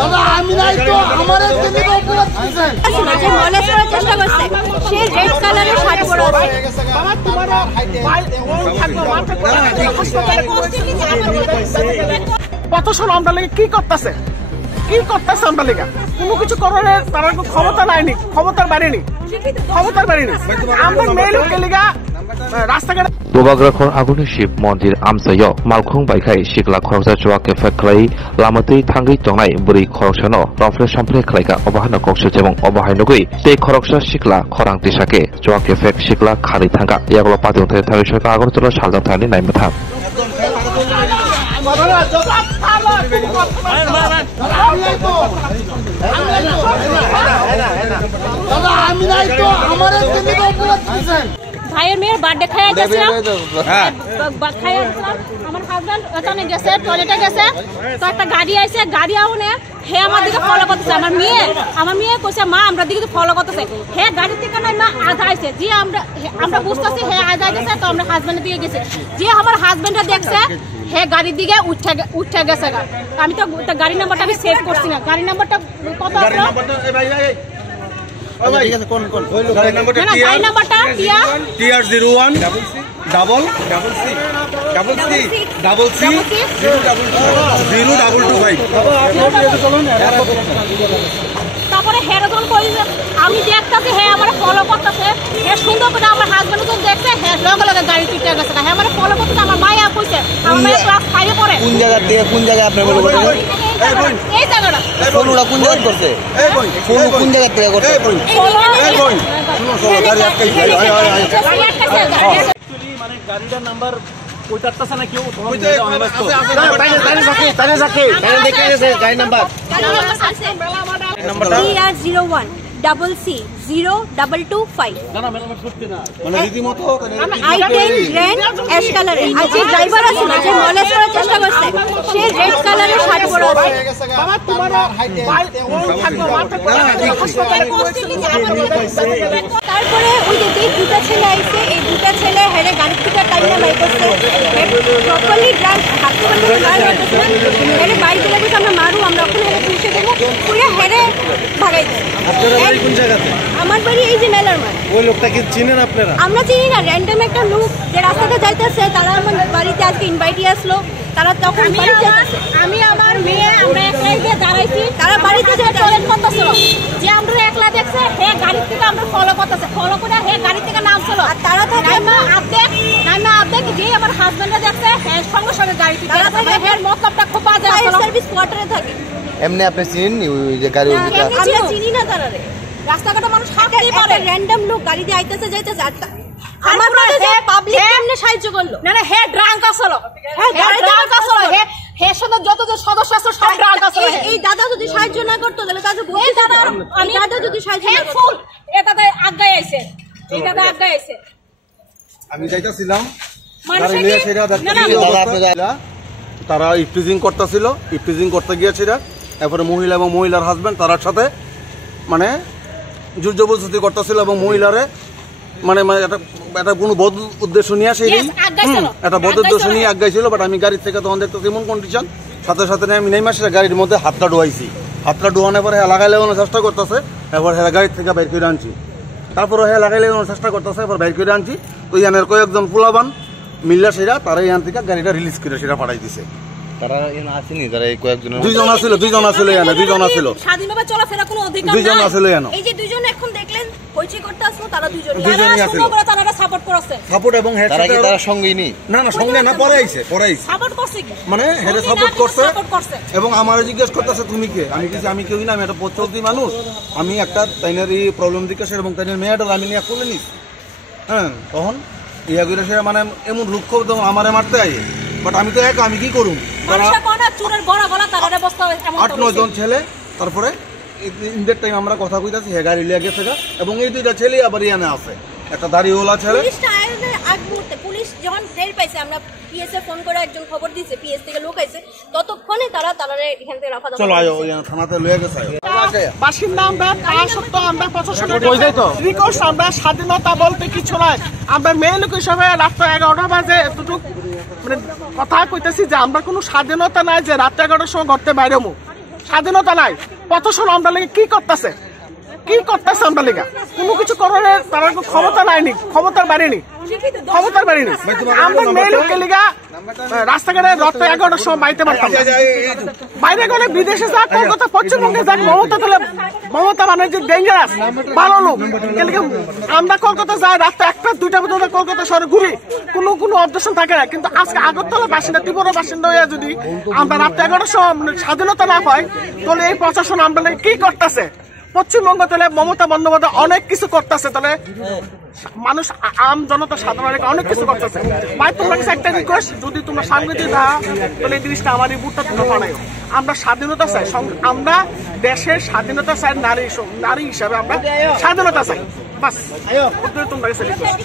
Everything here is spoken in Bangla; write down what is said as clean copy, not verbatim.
দাদা আমি নাই তো আমার দিকে অপরাধ করেছেন যে মলে করার চেষ্টা করছে সে রেড কালারের শাড়ি পরে আছে বাবা তোমার ভাই থাকো মাথা হাসপাতালে কত সব আমরা লাগি কি করতেছে আমরা লাগা কোনো কিছু করার তার ক্ষমতা নাইনি ক্ষমতার বাড়িনি আমরা মেলুকে লাগা রাস্তাঘাট Bobagrakhor aguni ship mondir amsayo malkhung baikhai sikla khoroksa chwa ke faklai lamatui thangai tongnai buri khoroksano rafle sampre khlaika obahana kokse jebong obahainogui tei khoroksa sikla khorang tisake chwa ke fek sikla khari thanga yaglo patong the thangai saka agartala saljang thani naimata ভাইয়ের মেয়ের বার্থডে খাইয়া গেছিলাম আমার হাজবেন্ড ওখানে গেছে টয়লেটে গেছে তো একটা গাড়ি আইছে গাড়ি আউনে হে আমার দিকে ফলো করতেছে আমার মেয়ে কইছে মা আমরা দিকে ফলো করতেছে হে গাড়ি থেকে না আধা আইছে যে আমরা বুঝতেছি হে আধা গেছে তো আমরা হাজবেন্ডের দিকে গেছে যে আমার হাজবেন্ডটা দেখছে হে গাড়ির দিকে উঠে গেছে আমি তো গাড়ি নাম্বারটা আমি সেভ করছি না গাড়ি নাম্বারটা কত আসলো গাড়ি নাম্বারটা TR01 ডাবল C 0225 তারপরে হেরোজন কইছে আমি দেখতাছি হে আমারে ফলো করতেছে হে সুন্দর করে আমার হাজবেন্ড তো দেখছে হে লগে গাড়ি পিটে গেছে হে আমারে ফলো করতেছে আমার মায়া কইছে আমার মায়া ক্লাস 5 এ পড়ে কোন জায়গা আপনি বলে বলেন এই জায়গাটা ফোনটা কোন জায়গা করতে ফোন কোন জায়গা থেকে করতে শুনো গাড়ি আটকাইছে মানে গাড়িটার নাম্বার ওইটারটাছে না কেউ গাড়ি নাম্বার TR01 double C 0225 মানে রীতিমতো I10 রেড অ্যাশ কালারের আছে ড্রাইভার আছে না যে মলে করার চেষ্টা করছে সে রেড কালারের শাড়ি পরে আছে বাবা তোমার ভাই থাকো মাথা হাসপাতালে তারপরে ওই যে দুটো ছেলে আইছে এই দুটো ছেলে হেরে গাড়ি থেকে টাইনা বাই করছে প্রপারলি ড্রাইভ হাতে বন্ধ হেরে বাইক লাগে আমরা মারু আমরা ওখানে হেরে পুলিশে দেবো পুরো হেরে ভাগাই দেয় কোন জায়গাতে আমার বাড়ি এই যে মেলার মাঠ ওই লোকটা কি চিনেন আপনারা আমরা চিনি না র্যান্ডম একটা লোক যে রাস্তাতে যাইতেছে তারা আমার বাড়িতে আজকে ইনভাইটই আসলো তারা তখন আমি আমার মেয়ে আমরা একলাই গিয়ে দাঁড়াইছি তারা বাড়িতে যে টয়লেট করতেছিল যে আমরা একলা দেখছে হে গাড়ি থেকে আমরা ফলো করতেছে ফলো করে হে গাড়ি থেকে নামছিল আর তারা থাকে নাইমা আর্ধেক যে আমার হাজবেন্ডে দেখছে হে সঙ্গে সঙ্গে গাড়ি থেকে তারা থাকে হের মতলবটা খুব বাজে সার্ভিস কোয়ার্টারে থাকে এমনি আপনি চিনেন ওই যে গাড়ি আমরা চিনি না তারা রে রাস্তাঘাটে মানুষ হাঁটতেই পারে র্যান্ডম লোক গাড়ি দিয়ে আইতেছে যাইতেছে আমার যে পাবলিক এমনি সাহায্য করলো না হে ড্রাঙ্ক আসলো হে সাথে যত যে সদস্য আছে সব ড্রাঙ্ক আসলো এই দাদা যদি সাহায্য না করতো তাহলে তাদের এই দাদা আমি দাদা যদি সাহায্য না করতো এ দাদা আগায় আইছে এই দাদা আগায় আইছে আমি যাইতাছিলাম তারা ইফটিজিং করতেছিল ইফটিজিং করতে গিয়েছিল এরপরে মহিলা এবং মহিলার হাজবেন্ড তার সাথে মানে জোর জবরদস্তি করতেছিল এবং মহিলারে মানে একটা কোনো বদ উদ্দেশ্য নিয়ে আসে একটা বদ উদ্দেশ্য নিয়ে আগাইছিল বাট আমি গাড়ি থেকে তখন দেখতেছি এমন কন্ডিশন সাথে সাথে আমি নেই মাসে গাড়ির মধ্যে হাতটা ডোয়াইছি হাতটা ডোয়ানোর পরে লাগাই লাগানোর চেষ্টা করতেছে এবার হ্যাঁ গাড়ি থেকে বাইর করে আনছি তারপরে হ্যাঁ লাগাই লাগানোর চেষ্টা করতেছে এবার বাইর করে আনছি তো ইয়ানের কয়েকজন পোলাবান মিল্লা সেরা তারা ইয়ান থেকে গাড়িটা রিলিজ করে সেটা পাঠাই দিছে তারা আসেনি তারা এই কয়েকজন দুইজন আছিল স্বাধীনভাবে চলাফেরা কোনো অধিকার দুইজন আছিল এই যে দুইজন এখন দেখলেন হইচই করতে আসলো তারা দুইজনই আছিল তারা সাপোর্ট করছে সাপোর্ট এবং হেড তারা সঙ্গেই নি না সঙ্গে না পরে আইছে সাপোর্ট করছে কি মানে হেড সাপোর্ট করছে এবং আমারে জিজ্ঞেস করতেছে তুমি কে আমি কেউই না আমি একটা পথচলতি মানুষ আমি একটা তাইনের এই প্রবলেম জিজ্ঞাসা এবং তাইনের মেয়েটার আমি নিয়ে খুলে নিস হ্যাঁ তখন ইয়া করে সে মানে এমন রুক্ষ আমারে মারতে আইয়ে বাট আমি তো একা আমি কি করুম 8-9 জন ছেলে তারপরে ইনদের টাইম আমরা কথা কইতাছি হে গাড়ি লিয়ে গেছে এবং এই দুইটা ছেলে আবার ইয়ানে আছে একটা দাড়িওয়ালা ছেলে পুলিশ যখন টের পাইছে আমরা পিএসএ ফোন করে একজন খবর দিয়েছে পিএস থেকে লোক আইছে ততক্ষণে তারা এখান থেকে রাফা দাফা চলো আয়ো থানাতে লয়ে গেছে বাসিন্দা আমরা তার সত্য আমরা প্রশাসনের রিকোয়েস্ট আমরা স্বাধীনতা বলতে কিছু নয় আমরা মেয়ে লোক হিসাবে রাত 11টা বাজে এতটুকু মানে কথা কইতেছি যে আমরা কোনো স্বাধীনতা নাই যে রাত 11টার সময় ঘরতে বাইরেমু স্বাধীনতা নাই। প্রশাসন আমরা লেগে কি করতেছে আমরা লেগা? কোনো কিছু করার তারা ক্ষমতা লাইনি, ক্ষমতার বাড়িনি। আমরা মেয়ে লোককে লিগা রাস্তাঘাটে রাত 11টার সময় বাইতে পারতাম, বাইরে গেলে বিদেশে যা কলকাতা পশ্চিমবঙ্গে যাক, মমতা মানে যে ডেঞ্জারাস ভালো লোক। আমরা কলকাতা যাই রাত 1টা-2টা পর্যন্ত কলকাতা শহরে ঘুরি, কোনো অবজেকশন থাকে না। কিন্তু আজকে আগরতলা বাসিন্দা, ত্রিপুরা বাসিন্দা হয়ে যদি আমরা রাত 11টার সময় স্বাধীনতা না পাই, তাহলে এই প্রশাসন আমরা কি করতেছে? পশ্চিমবঙ্গ তাহলে মমতা বন্দ্যোপাধ্যায় অনেক কিছু করতেছে, তাহলে মানুষ আম জনতা সাধারণ অনেক কিছু করতেছে। ভাই তোমরা কাছে একটা রিকোয়েস্ট, যদি তোমরা সাংবাদিক দাও তাহলে এই জিনিসটা আমার এই বুটটা তোমরা বানাই। আমরা স্বাধীনতা চাই, আমরা দেশের স্বাধীনতা চাই, নারী হিসাবে আমরা স্বাধীনতা চাই, বাস তোমরা কাছে রিকোয়েস্ট।